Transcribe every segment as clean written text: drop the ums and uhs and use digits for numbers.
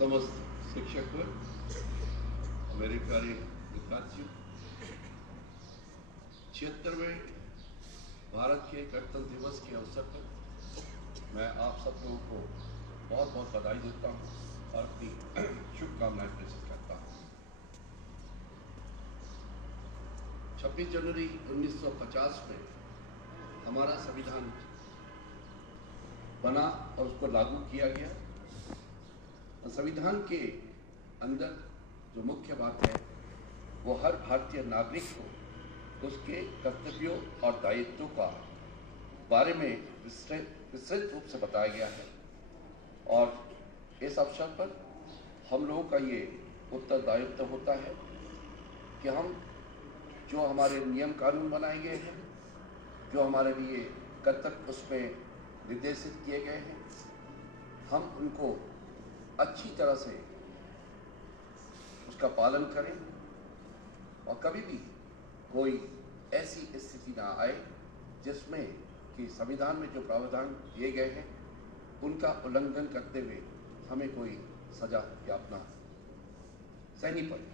समस्त शिक्षक मेरे प्यारे विद्यार्थियों, 76वें भारत के गणतंत्र दिवस के अवसर पर मैं आप सब लोगों को बहुत बहुत बधाई देता हूं और अपनी शुभकामनाएं प्रेषित करता हूं। 26 जनवरी 1950 में हमारा संविधान बना और उसको लागू किया गया। संविधान के अंदर जो मुख्य बात है वो हर भारतीय नागरिक को उसके कर्तव्यों और दायित्वों का बारे में विस्तृत रूप से बताया गया है और इस अवसर पर हम लोगों का ये उत्तरदायित्व होता है कि हम जो हमारे नियम कानून बनाए गए हैं, जो हमारे लिए कर्तव्य उसमें निर्देशित किए गए हैं, हम उनको अच्छी तरह से उसका पालन करें और कभी भी कोई ऐसी स्थिति ना आए जिसमें कि संविधान में जो प्रावधान दिए गए हैं उनका उल्लंघन करते हुए हमें कोई सजा यातना सहनी पड़े।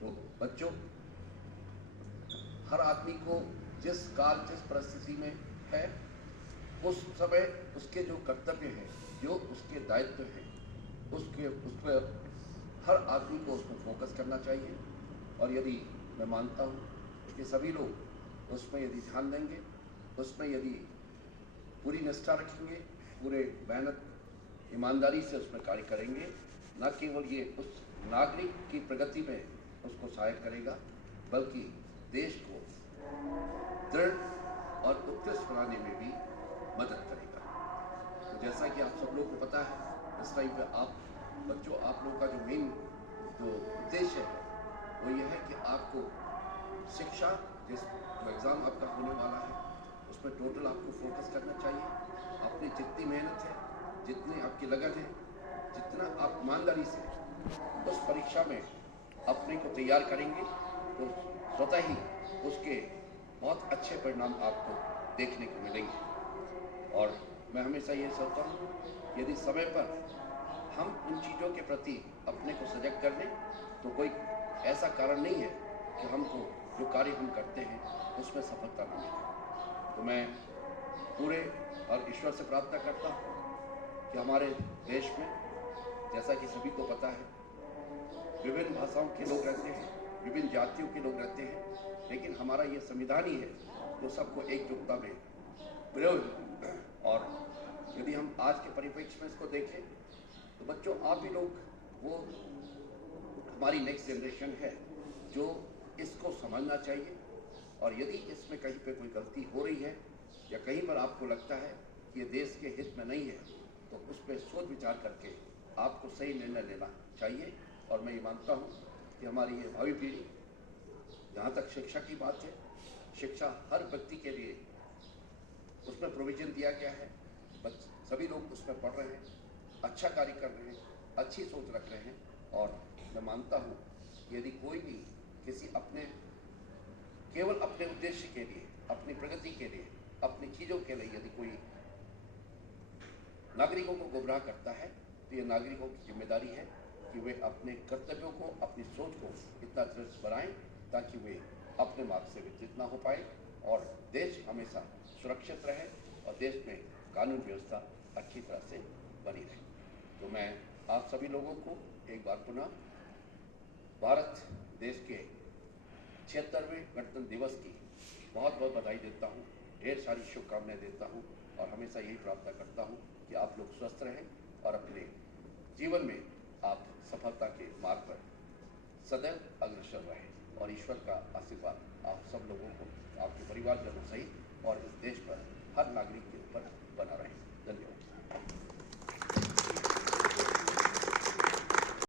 तो बच्चों, हर आदमी को जिस काल जिस परिस्थिति में है उस समय उसके जो कर्तव्य हैं, जो उसके दायित्व हैं, उस पर हर आदमी को उसमें फोकस करना चाहिए। और यदि मैं मानता हूँ कि सभी लोग उसमें यदि ध्यान देंगे, उसमें यदि पूरी निष्ठा रखेंगे, पूरे मेहनत ईमानदारी से उसमें कार्य करेंगे, न केवल ये उस नागरिक की प्रगति में उसको सहायक करेगा बल्कि देश को दृढ़ और उत्कृष्ट बनाने में भी मदद करेगा। तो जैसा कि आप सब लोगों को पता है, इस टाइम पे आप बच्चों, आप लोगों का जो मेन जो उद्देश्य है वो ये है कि आपको शिक्षा, जिस एग्ज़ाम आपका होने वाला है उसमें टोटल आपको फोकस करना चाहिए। अपनी जितनी मेहनत है, जितनी आपकी लगन है, जितना आप ईमानदारी से उस परीक्षा में अपने को तैयार करेंगे तो स्वतः ही उसके बहुत अच्छे परिणाम आपको देखने को मिलेंगे। और मैं हमेशा ये सोचता हूँ, यदि समय पर हम उन चीज़ों के प्रति अपने को सजग कर लें तो कोई ऐसा कारण नहीं है कि हमको जो कार्य हम करते हैं उसमें सफलता न मिले। तो मैं पूरे और ईश्वर से प्रार्थना करता हूँ कि हमारे देश में, जैसा कि सभी को पता है, विभिन्न भाषाओं के लोग रहते हैं, विभिन्न जातियों के लोग रहते हैं, लेकिन हमारा ये संविधान ही है जो सबको एकजुटता में प्रयोग। और यदि हम आज के परिप्रेक्ष्य में इसको देखें तो बच्चों, आप भी लोग, वो हमारी नेक्स्ट जनरेशन है जो इसको समझना चाहिए। और यदि इसमें कहीं पे कोई गलती हो रही है या कहीं पर आपको लगता है कि ये देश के हित में नहीं है तो उस पर सोच विचार करके आपको सही निर्णय लेना चाहिए। और मैं ये मानता हूँ कि हमारी ये भावी पीढ़ी, जहाँ तक शिक्षा की बात है, शिक्षा हर व्यक्ति के लिए उसमें प्रोविज़न दिया गया है। सभी लोग उसमें पढ़ रहे हैं, अच्छा कार्य कर रहे हैं, अच्छी सोच रख रहे हैं। और मैं मानता हूँ यदि कोई भी किसी केवल अपने उद्देश्य के लिए, अपनी प्रगति के लिए, अपनी चीज़ों के लिए यदि कोई नागरिकों को गुमराह करता है तो ये नागरिकों की जिम्मेदारी है कि वे अपने कर्तव्यों को, अपनी सोच को इतना दृढ़ बनाएं ताकि वे अपने मार्ग से विचलित ना हो पाए और देश हमेशा सुरक्षित रहे और देश में कानून व्यवस्था अच्छी तरह से बनी रहे। तो मैं आप सभी लोगों को एक बार पुनः भारत देश के 76वें गणतंत्र दिवस की बहुत बहुत बधाई देता हूँ, ढेर सारी शुभकामनाएं देता हूँ और हमेशा यही प्रार्थना करता हूँ कि आप लोग स्वस्थ रहें और अपने जीवन में आप सफलता के मार्ग पर सदैव अग्रसर रहें और ईश्वर का आशीर्वाद आप सब लोगों को, आपके परिवारजनों सहित और इस देश पर हर नागरिक के ऊपर बना रहे।